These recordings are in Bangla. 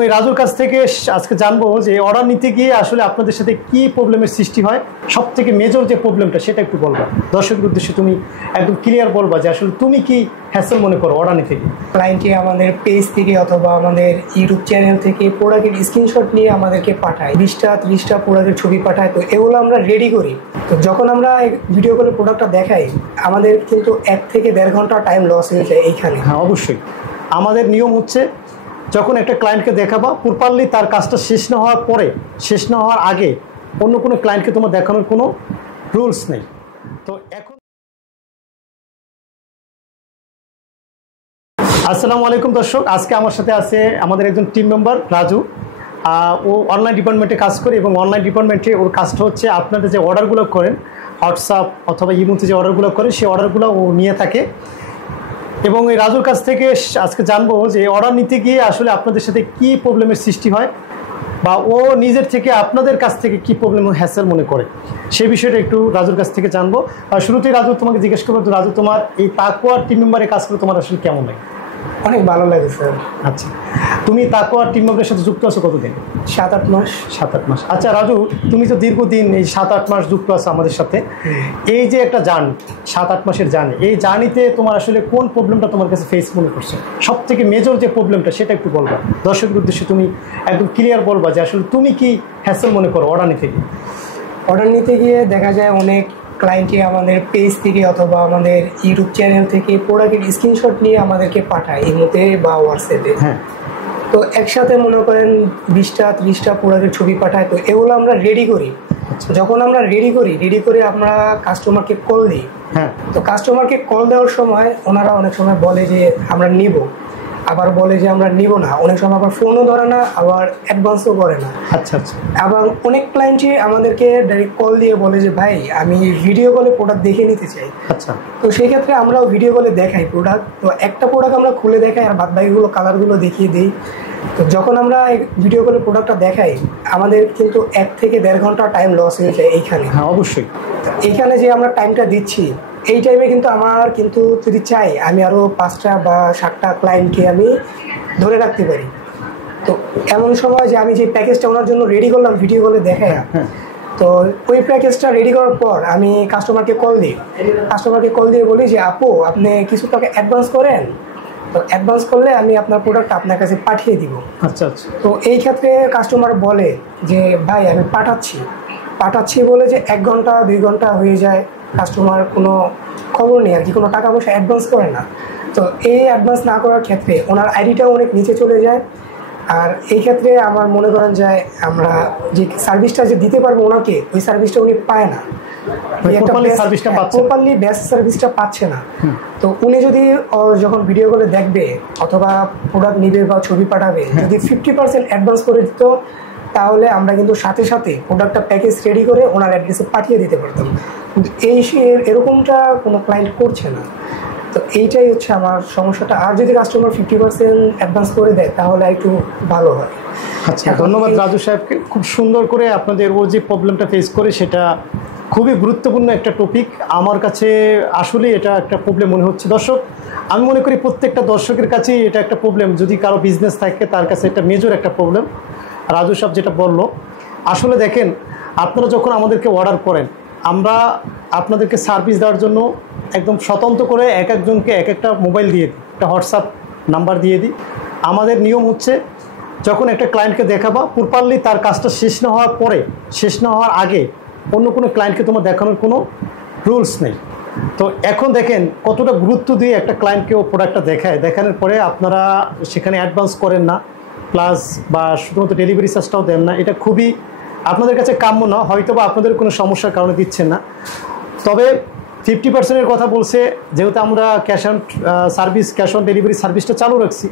ওই রাজুর কাছ থেকে আজকে জানবো যে অর্ডার নিতে গিয়ে আসলে আপনাদের সাথে কি প্রবলেমের সৃষ্টি হয়, সব থেকে মেজর যে প্রবলেমটা সেটা একটু বলবা দর্শকের উদ্দেশ্যে। তুমি একদম ক্লিয়ার বলবা যে আসলে তুমি কি হ্যাসেল মনে করো অর্ডার নিতে গিয়ে। ক্লায়েন্টে আমাদের পেজ থেকে অথবা আমাদের ইউটিউব চ্যানেল থেকে প্রোডাক্টের স্ক্রিনশট নিয়ে আমাদেরকে পাঠায়, 20টা 30টা প্রোডাক্টের ছবি পাঠায়। তো এগুলো আমরা রেডি করি। তো যখন আমরা ভিডিও কলে প্রোডাক্টটা দেখাই, আমাদের কিন্তু 1 থেকে 1.5 ঘন্টা টাইম লস হয়ে যায় এইখানে। হ্যাঁ, অবশ্যই আমাদের নিয়ম হচ্ছে যখন একটা ক্লায়েন্টকে দেখাবা প্রপারলি তার কাজটা শেষ না হওয়ার পরে, শেষ না হওয়ার আগে অন্য কোনো ক্লায়েন্টকে তোমার দেখানোর কোনো রুলস নেই। তো এখন আসসালামু আলাইকুম দর্শক, আজকে আমার সাথে আছে আমাদের একজন টিম মেম্বার রাজু। ও অনলাইন ডিপার্টমেন্টে কাজ করে এবং অনলাইন ডিপার্টমেন্টে ওর কাজটা হচ্ছে আপনাদের যে অর্ডারগুলো করেন হোয়াটসঅ্যাপ অথবা ইমোতে যে অর্ডারগুলো করেন সেই অর্ডারগুলো ও নিয়ে থাকে। এবং এই রাজুর কাছ থেকে আজকে জানবো যে অর্ডার নিতে গিয়ে আসলে আপনাদের সাথে কি প্রবলেমের সৃষ্টি হয় বা ও নিজের থেকে আপনাদের কাছ থেকে কি প্রবলেম হ্যাসেল মনে করে সেই বিষয়টা একটু রাজুর কাছ থেকে জানবো। আর শুরুতেই রাজু তোমাকে জিজ্ঞেস করবো, রাজু তোমার এই তাকওয়া টিম মেম্বারের কাজ করে তোমার আসলে কেমন লাগে? অনেক ভালো লাগে স্যার। আচ্ছা, তুমি তাকওয়া টিম মেম্বারের সাথে যুক্ত আছো কতদিন? 7-8 মাস। 7-8 মাস। আচ্ছা রাজু, তুমি তো দীর্ঘদিন এই 7-8 মাস যুক্ত আছো আমাদের সাথে। এই যে একটা জার্নি, 7-8 মাসের জার্নি, এই জার্নিতে তোমার আসলে কোন প্রবলেমটা তোমার কাছে ফেস মনে করছো, সব থেকে মেজর যে প্রবলেমটা সেটা একটু বলবা দর্শকের উদ্দেশ্যে। তুমি একদম ক্লিয়ার বলবা যে আসলে তুমি কি হ্যাসেল মনে করো অর্ডার নিতে গিয়ে। অর্ডার নিতে গিয়ে দেখা যায় অনেক ক্লায়েন্টে আমাদের পেজ থেকে অথবা আমাদের ইউটিউব চ্যানেল থেকে প্রোডাক্টের স্ক্রিনশট নিয়ে আমাদেরকে পাঠায় ইমোতে বা হোয়াটসঅ্যাপে। হ্যাঁ, তো একসাথে মনে করেন 20টা 30টা প্রোডাক্টের ছবি পাঠায়। তো এগুলো আমরা রেডি করি। যখন আমরা রেডি করে আমরা কাস্টমারকে কল দিই। হ্যাঁ, তো কাস্টমারকে কল দেওয়ার সময় ওনারা অনেক সময় বলে যে আমরা নিব, আবার বলে যে আমরা নিব না। অনেক সময় আবার ফোনও ধরে না, আবার অ্যাডভান্সও করে না। আচ্ছা আচ্ছা। আবার অনেক ক্লায়েন্টই আমাদেরকে ডাইরেক্ট কল দিয়ে বলে যে ভাই আমি ভিডিও কলে প্রোডাক্ট দেখে নিতে চাই। আচ্ছা, তো সেই ক্ষেত্রে আমরাও ভিডিও কলে দেখাই প্রোডাক্ট। তো একটা প্রোডাক্ট আমরা খুলে দেখাই আর বাদবাকিগুলো কালারগুলো দেখিয়ে দিই। তো যখন আমরা ভিডিও কলে প্রোডাক্টটা দেখাই, আমাদের কিন্তু 1 থেকে 1.5 ঘন্টা টাইম লস হয়ে যায় এইখানে। হ্যাঁ অবশ্যই। এইখানে যে আমরা টাইমটা দিচ্ছি, এই টাইমে কিন্তু আমার কিন্তু যদি চাই আমি আরও 5টা বা 7টা ক্লায়েন্টকে আমি ধরে রাখতে পারি। তো এমন সময় যে আমি যে প্যাকেজটা ওনার জন্য রেডি করলাম ভিডিও কলে দেখাই, তো ওই প্যাকেজটা রেডি করার পর আমি কাস্টমারকে কল দিয়ে বলি যে আপু আপনি কিছু টাকা অ্যাডভান্স করেন, তো অ্যাডভান্স করলে আমি আপনার প্রোডাক্ট আপনার কাছে পাঠিয়ে দিব। আচ্ছা আচ্ছা। তো এই ক্ষেত্রে কাস্টমার বলে যে ভাই আমি পাঠাচ্ছি বলে যে 1 ঘন্টা 2 ঘন্টা হয়ে যায়, কাস্টমার কোনো খবর নেই আর কি, কোনো টাকা পয়সা অ্যাডভান্স করে না। তো এই অ্যাডভান্স না করার ক্ষেত্রে ওনার আইডিটাও অনেক নিচে চলে যায়। আর এই ক্ষেত্রে আমার মনে করেন যে আমরা যে সার্ভিসটা যে দিতে পারবো ওনাকে, ওই সার্ভিসটা উনি পায় না, প্রপারলি বেস্ট সার্ভিসটা পাচ্ছে না। তো উনি যদি যখন ভিডিও করে দেখবে অথবা প্রোডাক্ট নিবে বা ছবি পাঠাবে, যদি 50% অ্যাডভান্স করে দিত, তাহলে আমরা কিন্তু সাথে সাথে প্রোডাক্টটা প্যাকেজ রেডি করে ওনার অ্যাড্রেসে পাঠিয়ে দিতে পারতাম। কিন্তু এরকমটা কোনো ক্লায়েন্ট করছে না। তো এইটাই হচ্ছে আমার সমস্যাটা। আর যদি কাস্টমার 50% অ্যাডভান্স করে দেয় তাহলে একটু ভালো হয়। আচ্ছা, ধন্যবাদ রাজু সাহেবকে। খুব সুন্দর করে আপনাদের ও যে প্রবলেমটা ফেস করে সেটা খুবই গুরুত্বপূর্ণ একটা টপিক। আমার কাছে আসলে এটা একটা প্রবলেম মনে হচ্ছে। দর্শক, আমি মনে করি প্রত্যেকটা দর্শকের কাছেই এটা একটা প্রবলেম। যদি কারো বিজনেস থাকে তার কাছে এটা মেজর একটা প্রবলেম। রাজু সাহেব যেটা বললো, আসলে দেখেন আপনারা যখন আমাদেরকে অর্ডার করেন, আমরা আপনাদেরকে সার্ভিস দেওয়ার জন্য একদম স্বতন্ত্র করে এক একজনকে এক একটা মোবাইল দিয়ে দিই, একটা হোয়াটসঅ্যাপ নাম্বার দিয়ে দিই। আমাদের নিয়ম হচ্ছে যখন একটা ক্লায়েন্টকে দেখাবা প্রপারলি তার কাজটা শেষ না হওয়ার পরে, শেষ না হওয়ার আগে অন্য কোনো ক্লায়েন্টকে তোমার দেখানোর কোনো রুলস নেই। তো এখন দেখেন কতটা গুরুত্ব দিয়ে একটা ক্লায়েন্টকেও প্রোডাক্টটা দেখানোর পরে আপনারা সেখানে অ্যাডভান্স করেন না, প্লাস বা শুধুমাত্র ডেলিভারি চার্জটাও দেন না। এটা খুবই আপনাদের কাছে কাম্য না, হয়তো বা আপনাদের কোনো সমস্যার কারণে দিচ্ছেন না। তবে 50%-এর কথা বলছে, যেহেতু আমরা ক্যাশ অন ডেলিভারি সার্ভিসটা চালু রাখছি।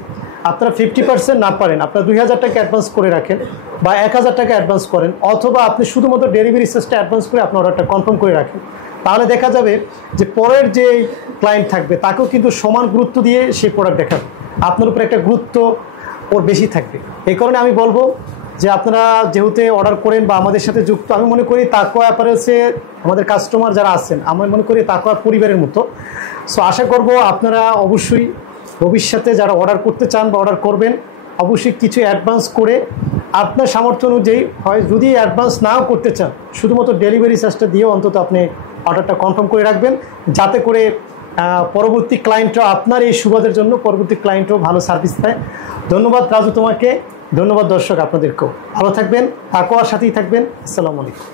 আপনারা 50% না পারেন, আপনারা 2000 টাকা অ্যাডভান্স করে রাখেন বা 1000 টাকা অ্যাডভান্স করেন, অথবা আপনি শুধুমাত্র ডেলিভারি চার্জটা অ্যাডভান্স করে আপনার অর্ডারটা কনফার্ম করে রাখেন। তাহলে দেখা যাবে যে পরের যে ক্লায়েন্ট থাকবে তাকেও কিন্তু সমান গুরুত্ব দিয়ে সেই প্রোডাক্ট দেখাবে, আপনার উপরে একটা গুরুত্ব ওর বেশি থাকবে। এই কারণে আমি বলবো যে আপনারা যেহেতু অর্ডার করেন বা আমাদের সাথে যুক্ত, আমি মনে করি তাকওয়া অ্যাপারেলসে আমাদের কাস্টমার যারা আছেন, আমি মনে করি তাকওয়া পরিবারের মতো। সো আশা করব আপনারা অবশ্যই ভবিষ্যতে যারা অর্ডার করতে চান বা অর্ডার করবেন, অবশ্যই কিছু অ্যাডভান্স করে আপনার সামর্থ্য অনুযায়ী হয়, যদি অ্যাডভান্স নাও করতে চান শুধুমাত্র ডেলিভারি চার্জটা দিয়ে অন্তত আপনি অর্ডারটা কনফার্ম করে রাখবেন, যাতে করে পরবর্তী ক্লায়েন্টরা আপনার এই সুবাদের জন্য পরবর্তী ক্লায়েন্টও ভালো সার্ভিস পায়। ধন্যবাদ রাজু তোমাকে, ধন্যবাদ দর্শক আপনাদেরকেও। ভালো থাকবেন, আকোয়ার সাথেই থাকবেন। আসসালামু আলাইকুম।